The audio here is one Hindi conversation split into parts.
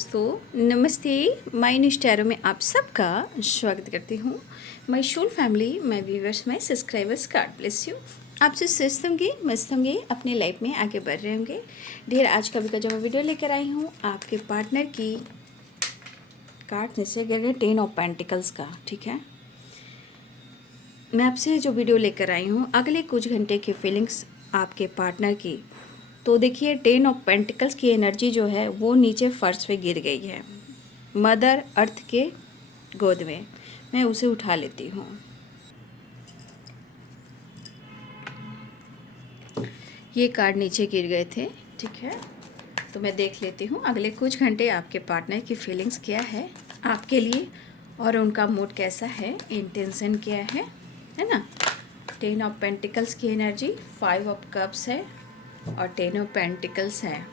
दोस्तों नमस्ते। माय न्यू टैरो में आप सबका स्वागत करती हूँ। My soul family, my viewers, my subscribers, God bless you. आप जो स्वस्थ होंगे, मस्त होंगे, अपने लाइफ में आगे बढ़ रहे होंगे। ढेर आज का जो मैं वीडियो लेकर आई हूँ आपके पार्टनर की कार्ड जैसे कह रहे 10 ऑफ पेंटिकल्स का। ठीक है, मैं आपसे जो वीडियो लेकर आई हूँ अगले कुछ घंटे की फीलिंग्स आपके पार्टनर की। तो देखिए 10 ऑफ पेंटिकल्स की एनर्जी जो है वो नीचे फर्श पे गिर गई है, मदर अर्थ के गोद में। मैं उसे उठा लेती हूँ। ये कार्ड नीचे गिर गए थे। ठीक है, तो मैं देख लेती हूँ अगले कुछ घंटे आपके पार्टनर की फीलिंग्स क्या है आपके लिए, और उनका मूड कैसा है, इंटेंशन क्या है ना। 10 ऑफ पेंटिकल्स की एनर्जी, 5 ऑफ कप्स है और 10 ऑफ पेंटिकल्स है।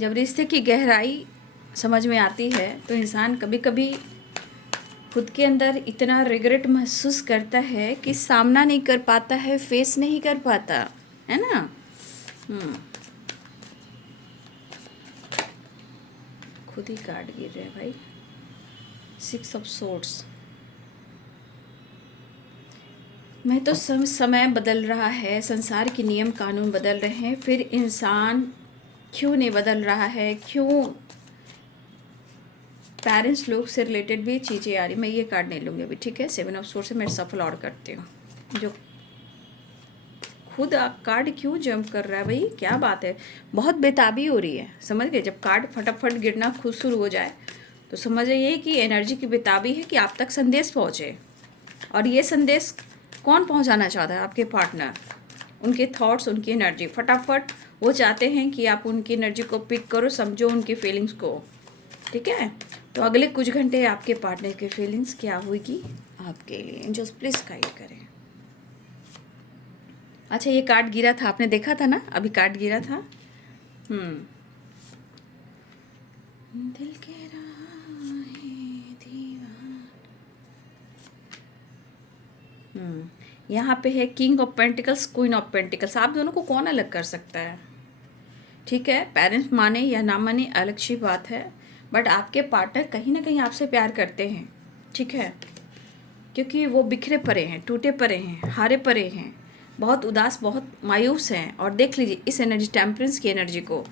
जब रिश्ते की गहराई समझ में आती है तो इंसान कभी कभी खुद के अंदर इतना रिग्रेट महसूस करता है कि सामना नहीं कर पाता है, फेस नहीं कर पाता है ना। खुद ही कार्ड गिर रहे हैं भाई। 6 ऑफ सोर्ड्स। मैं तो समय बदल रहा है, संसार के नियम कानून बदल रहे हैं, फिर इंसान क्यों नहीं बदल रहा है, क्यों पेरेंट्स लोग से रिलेटेड भी चीज़ें आ रही। मैं ये कार्ड नहीं लूँगी अभी। ठीक है, 7 ऑफ सोर्ड से मैं सफल और करती हूँ। जो खुद कार्ड क्यों जंप कर रहा है भाई, क्या बात है। बहुत बेताबी हो रही है, समझ गए। जब कार्ड फटाफट गिरना खुद शुरू हो जाए तो समझ ये कि एनर्जी की बेताबी है कि आप तक संदेश पहुँचे। और ये संदेश कौन पहुँचाना चाहता है? आपके पार्टनर। उनके थॉट्स, उनकी एनर्जी फटाफट वो चाहते हैं कि आप उनकी एनर्जी को पिक करो, समझो उनकी फीलिंग्स को। ठीक है, तो अगले कुछ घंटे आपके पार्टनर की फीलिंग्स क्या होगी आपके लिए। एंजल्स प्लीज गाइड करें। अच्छा, ये कार्ड गिरा था, आपने देखा था ना, अभी कार्ड गिरा था। दिल के यहाँ पे है king of pentacles, queen of pentacles. आप दोनों को कौन अलग कर सकता है? ठीक है, पेरेंट्स माने या ना माने अलग सी बात है, बट आपके पार्टनर कहीं ना कहीं आपसे प्यार करते हैं। ठीक है, क्योंकि वो बिखरे पड़े हैं, टूटे पड़े हैं, हारे पड़े हैं, बहुत उदास, बहुत मायूस हैं। और देख लीजिए इस एनर्जी, टेम्परेंस की एनर्जी को,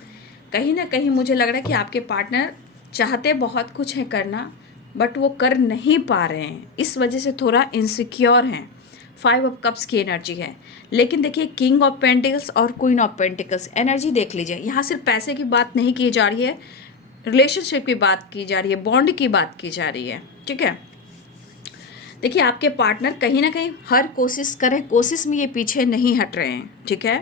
कहीं ना कहीं मुझे लग रहा है कि आपके पार्टनर चाहते बहुत कुछ है करना, बट वो कर नहीं पा रहे हैं, इस वजह से थोड़ा इनसिक्योर हैं। 5 ऑफ कप्स की एनर्जी है। लेकिन देखिए किंग ऑफ पेंटिकल्स और क्वीन ऑफ पेंटिकल्स एनर्जी देख लीजिए। यहाँ सिर्फ पैसे की बात नहीं की जा रही है, रिलेशनशिप की बात की जा रही है, बॉन्ड की बात की जा रही है। ठीक है, देखिए आपके पार्टनर कहीं ना कहीं हर कोशिश कर रहे, कोशिश में ये पीछे नहीं हट रहे हैं। ठीक है,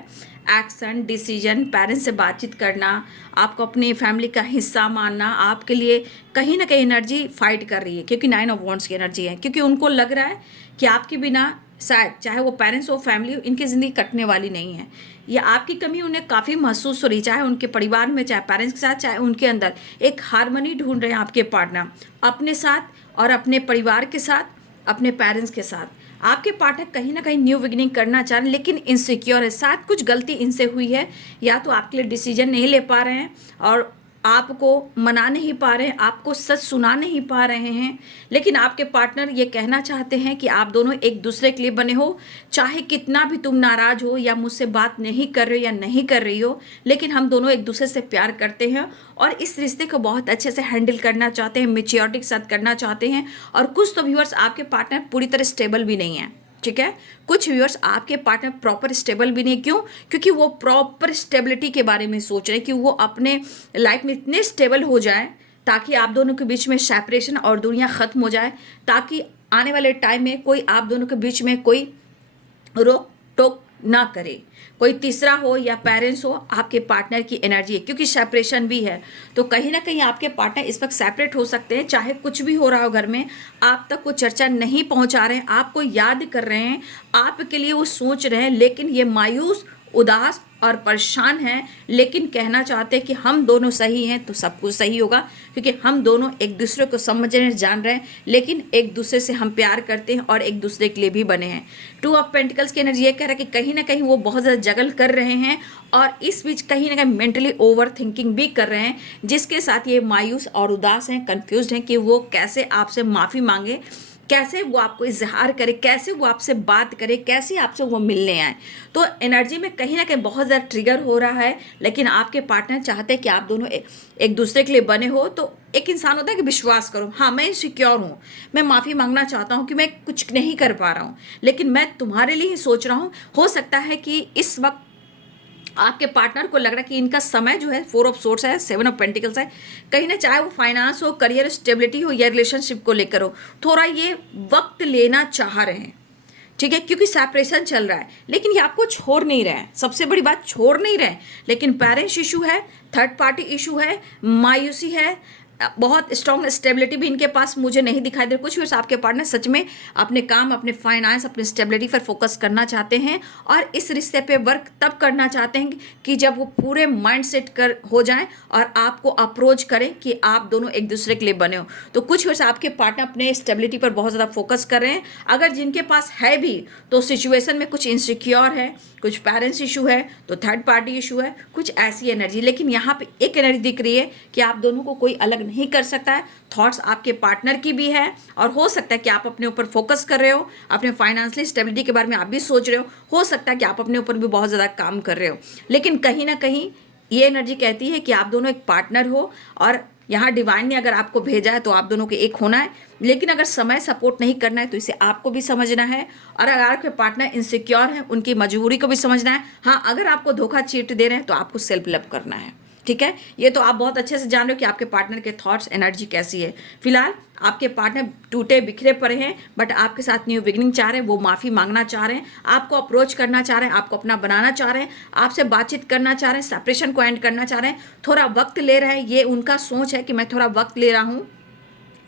एक्शन, डिसीजन, पेरेंट्स से बातचीत करना, आपको अपनी फैमिली का हिस्सा मानना, आपके लिए कहीं ना कहीं एनर्जी फाइट कर रही है, क्योंकि 9 ऑफ वॉन्ड्स की एनर्जी है। क्योंकि उनको लग रहा है कि आपके बिना शायद, चाहे वो पेरेंट्स हो, फैमिली हो, इनकी ज़िंदगी कटने वाली नहीं है। ये आपकी कमी उन्हें काफ़ी महसूस हो रही, चाहे उनके परिवार में, चाहे पेरेंट्स के साथ, चाहे उनके अंदर। एक हारमोनी ढूंढ रहे हैं आपके पार्टनर अपने साथ और अपने परिवार के साथ, अपने पेरेंट्स के साथ। आपके पार्टनर कहीं ना कहीं न्यू बिगिनिंग करना चाह रहे हैं, लेकिन इनसिक्योर है। शायद कुछ गलती इनसे हुई है, या तो आपके लिए डिसीजन नहीं ले पा रहे हैं और आपको मना नहीं पा रहे हैं, आपको सच सुना नहीं पा रहे हैं। लेकिन आपके पार्टनर ये कहना चाहते हैं कि आप दोनों एक दूसरे के लिए बने हो, चाहे कितना भी तुम नाराज हो या मुझसे बात नहीं कर रहे हो या नहीं कर रही हो, लेकिन हम दोनों एक दूसरे से प्यार करते हैं और इस रिश्ते को बहुत अच्छे से हैंडल करना चाहते हैं, मैच्योरिटी के साथ करना चाहते हैं। और कुछ तो व्यूअर्स आपके पार्टनर पूरी तरह स्टेबल भी नहीं है। ठीक है, कुछ व्यूअर्स आपके पार्टनर प्रॉपर स्टेबल भी नहीं। क्यों? क्योंकि वो प्रॉपर स्टेबिलिटी के बारे में सोच रहे हैं कि वो अपने लाइफ में इतने स्टेबल हो जाए ताकि आप दोनों के बीच में सेपरेशन और दुनिया ख़त्म हो जाए, ताकि आने वाले टाइम में कोई आप दोनों के बीच में कोई रोक टोक ना करे, कोई तीसरा हो या पेरेंट्स हो। आपके पार्टनर की एनर्जी है, क्योंकि सेपरेशन भी है, तो कहीं ना कहीं आपके पार्टनर इस वक्त सेपरेट हो सकते हैं। चाहे कुछ भी हो रहा हो घर में, आप तक वो चर्चा नहीं पहुंचा रहे हैं, आपको याद कर रहे हैं, आपके लिए वो सोच रहे हैं, लेकिन ये मायूस उदास और परेशान हैं, लेकिन कहना चाहते हैं कि हम दोनों सही हैं तो सब कुछ सही होगा, क्योंकि हम दोनों एक दूसरे को समझ रहे हैं, जान रहे हैं, लेकिन एक दूसरे से हम प्यार करते हैं और एक दूसरे के लिए भी बने हैं। टू ऑफ पेंटिकल्स की एनर्जी ये कह रहा है कि कहीं ना कहीं वो बहुत ज़्यादा जगल कर रहे हैं और इस बीच कहीं ना कहीं मेंटली ओवर थिंकिंग भी कर रहे हैं, जिसके साथ ये मायूस और उदास हैं, कंफ्यूज्ड हैं कि वो कैसे आपसे माफ़ी मांगे, कैसे वो आपको इजहार करे, कैसे वो आपसे बात करे, कैसे आपसे वो मिलने आए। तो एनर्जी में कहीं ना कहीं बहुत ज़्यादा ट्रिगर हो रहा है, लेकिन आपके पार्टनर चाहते हैं कि आप दोनों एक दूसरे के लिए बने हो। तो एक इंसान होता है कि विश्वास करो, हाँ मैं इनसिक्योर हूँ, मैं माफ़ी मांगना चाहता हूँ कि मैं कुछ नहीं कर पा रहा हूँ, लेकिन मैं तुम्हारे लिए ही सोच रहा हूँ। हो सकता है कि इस वक्त आपके पार्टनर को लग रहा है कि इनका समय जो है 4 ऑफ सोर्स है, 7 ऑफ पेंटिकल्स है, कहीं ना चाहे वो फाइनेंस हो, करियर स्टेबिलिटी हो या रिलेशनशिप को लेकर हो, थोड़ा ये वक्त लेना चाह रहे हैं, ठीक है, क्योंकि सेपरेशन चल रहा है, लेकिन ये आपको छोड़ नहीं रहे हैं। सबसे बड़ी बात, छोड़ नहीं रहे, लेकिन पेरेंट्स इशू है, थर्ड पार्टी इशू है, मायूसी है, बहुत स्ट्रॉन्ग स्टेबिलिटी भी इनके पास मुझे नहीं दिखाई दे। कुछ भी आपके पार्टनर सच में अपने काम, अपने फाइनेंस, अपने स्टेबिलिटी पर फोकस करना चाहते हैं और इस रिश्ते पे वर्क तब करना चाहते हैं कि जब वो पूरे माइंड सेट कर हो जाए और आपको अप्रोच करें कि आप दोनों एक दूसरे के लिए बने हो। तो कुछ वर्ष आपके पार्टनर अपने स्टेबिलिटी पर बहुत ज़्यादा फोकस कर रहे हैं। अगर जिनके पास है भी तो सिचुएशन में कुछ इनसिक्योर है, कुछ पेरेंट्स इशू है, तो थर्ड पार्टी इशू है, कुछ ऐसी एनर्जी। लेकिन यहाँ पे एक एनर्जी दिख रही है कि आप दोनों को कोई अलग नहीं कर सकता है। थॉट्स आपके पार्टनर की भी है और हो सकता है कि आप अपने ऊपर फोकस कर रहे हो, अपने फाइनेंशियल स्टेबिलिटी के बारे में आप भी सोच रहे हो सकता है कि आप अपने ऊपर भी बहुत ज़्यादा काम कर रहे हो। लेकिन कहीं ना कहीं ये एनर्जी कहती है कि आप दोनों एक पार्टनर हो और यहाँ डिवाइन ने अगर आपको भेजा है तो आप दोनों के एक होना है। लेकिन अगर समय सपोर्ट नहीं करना है तो इसे आपको भी समझना है, और अगर आपके पार्टनर इनसिक्योर हैं उनकी मजबूरी को भी समझना है। हाँ, अगर आपको धोखा चीट दे रहे हैं तो आपको सेल्फ लव करना है, ठीक है। ये तो आप बहुत अच्छे से जान रहे हो कि आपके पार्टनर के थॉट्स, एनर्जी कैसी है। फिलहाल आपके पार्टनर टूटे बिखरे पड़े हैं, बट आपके साथ न्यू बिगिनिंग चाह रहे हैं, वो माफ़ी मांगना चाह रहे हैं, आपको अप्रोच करना चाह रहे हैं, आपको अपना बनाना चाह रहे हैं, आपसे बातचीत करना चाह रहे हैं, सेपरेशन को एंड करना चाह रहे हैं, थोड़ा वक्त ले रहे हैं। ये उनका सोच है कि मैं थोड़ा वक्त ले रहा हूँ,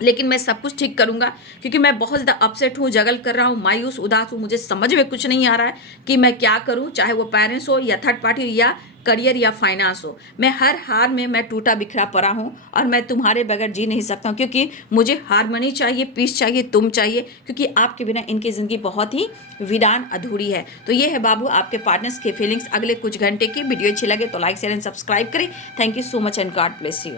लेकिन मैं सब कुछ ठीक करूंगा, क्योंकि मैं बहुत ज़्यादा अपसेट हूँ, जगल कर रहा हूँ, मायूस उदास हूँ, मुझे समझ में कुछ नहीं आ रहा है कि मैं क्या करूँ, चाहे वो पेरेंट्स हो या थर्ड पार्टी या करियर या फाइनेंस हो। मैं हर हार में मैं टूटा बिखरा पड़ा हूँ और मैं तुम्हारे बगैर जी नहीं सकता हूँ, क्योंकि मुझे हारमनी चाहिए, पीस चाहिए, तुम चाहिए, क्योंकि आपके बिना इनकी ज़िंदगी बहुत ही वीरान अधूरी है। तो ये है बाबू आपके पार्टनर्स के फीलिंग्स अगले कुछ घंटे की। वीडियो अच्छी लगे तो लाइक शेयर एंड सब्सक्राइब करें। Thank you so much and God bless you.